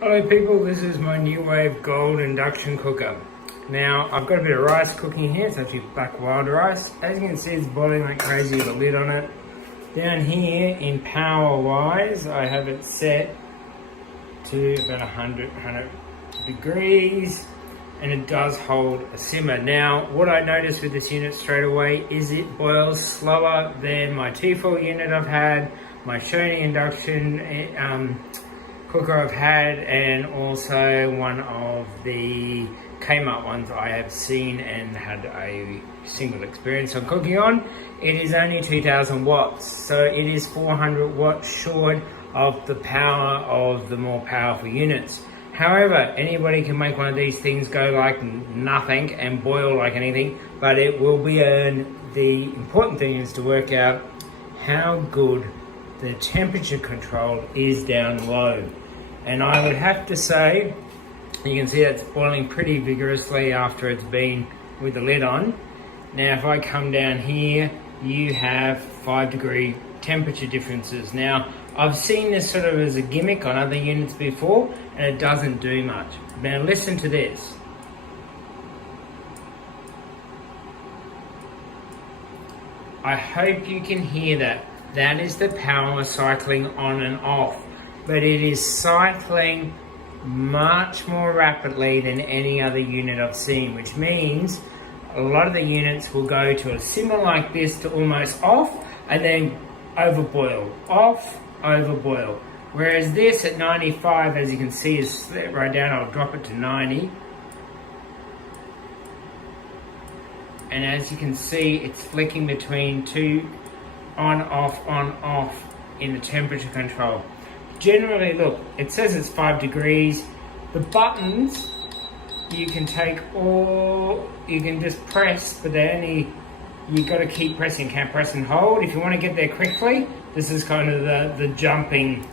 Hello people, this is my Nuwave gold induction cooker. Now I've got a bit of rice cooking here. It's actually black wild rice. As you can see, it's boiling like crazy with a lid on it. Down here in power wise, I have it set to about 100 degrees, and it does hold a simmer. Now what I noticed with this unit straight away is it boils slower than my T4 unit I've had, my Shoney induction cooker I've had, and also one of the Kmart ones I have seen and had a single experience on cooking on. It is only 2000 watts, so it is 400 watts short of the power of the more powerful units. However, anybody can make one of these things go like nothing and boil like anything, but it will be earned. The important thing is to work out how good the temperature control is down low. And I would have to say, you can see it's boiling pretty vigorously after it's been with the lid on. Now if I come down here, you have 5-degree temperature differences. Now I've seen this sort of as a gimmick on other units before, and it doesn't do much. Now listen to this. I hope you can hear that. That is the power cycling on and off. But it is cycling much more rapidly than any other unit I've seen, which means a lot of the units will go to a simmer like this to almost off and then overboil, off, overboil. Whereas this at 95, as you can see, is split right down. I'll drop it to 90. And as you can see, it's flicking between two on, off in the temperature control. Generally, look, it says it's 5 degrees. The buttons, you can take all, you can just press, but you got to keep pressing, can't press and hold. If you want to get there quickly, this is kind of the jumping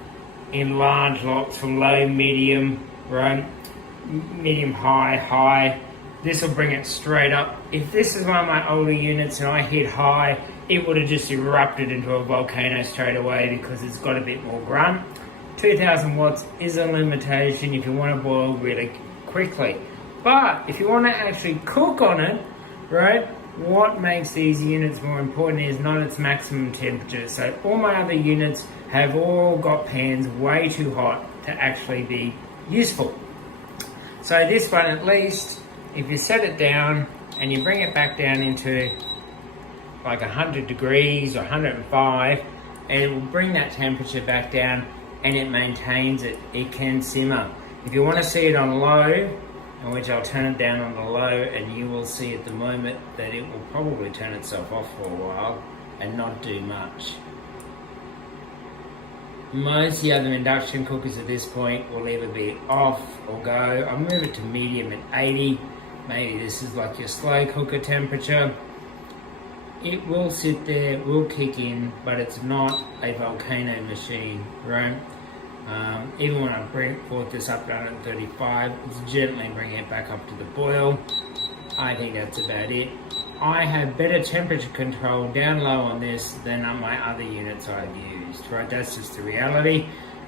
in large lots from low, medium, right? Medium, high, high. This will bring it straight up. If this is one of my older units and I hit high, it would have just erupted into a volcano straight away because it's got a bit more grunt. 2000 watts is a limitation if you want to boil really quickly. But if you want to actually cook on it, right, what makes these units more important is not its maximum temperature. So all my other units have all got pans way too hot to actually be useful. So this one, at least, if you set it down and you bring it back down into like 100 degrees or 105, and it will bring that temperature back down and it maintains it. It can simmer. If you want to see it on low, in which I'll turn it down on the low, and you will see at the moment that it will probably turn itself off for a while and not do much. Most of the other induction cookers at this point will either be off or go. I'll move it to medium at 80. Maybe this is like your slow cooker temperature. It will sit there, will kick in, but it's not a volcano machine, right? Even when I brought this up to 135, it's gently bringing it back up to the boil. I think that's about it. I have better temperature control down low on this than on my other units I've used, right? That's just the reality.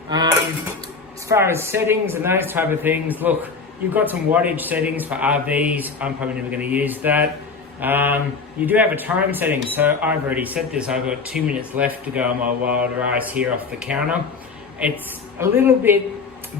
As far as settings and those type of things, look, you've got some wattage settings for RVs. I'm probably never going to use that. You do have a time setting, so I've already set this. I've got 2 minutes left to go on my wild rice here off the counter. It's a little bit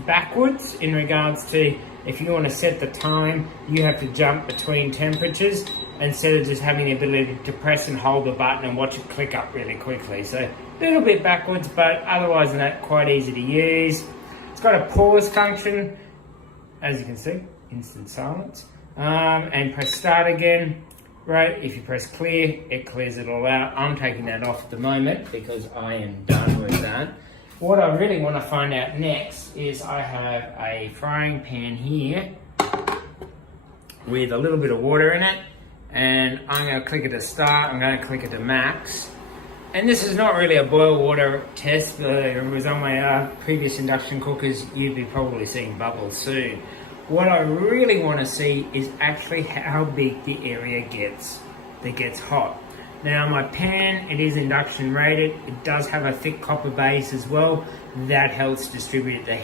backwards in regards to if you want to set the time, you have to jump between temperatures instead of just having the ability to press and hold the button and watch it click up really quickly. So a little bit backwards, but otherwise than that, quite easy to use. It's got a pause function, as you can see, instant silence, and press start again. Right, if you press clear, it clears it all out. I'm taking that off at the moment because I am done with that. What I really want to find out next is I have a frying pan here with a little bit of water in it, and I'm going to click it to start, I'm going to click it to max. And this is not really a boil water test, but it was on my previous induction cookers. You'd be probably seeing bubbles soon. What I really want to see is actually how big the area gets that gets hot. Now my pan, it is induction rated. It does have a thick copper base as well. That helps distribute the heat.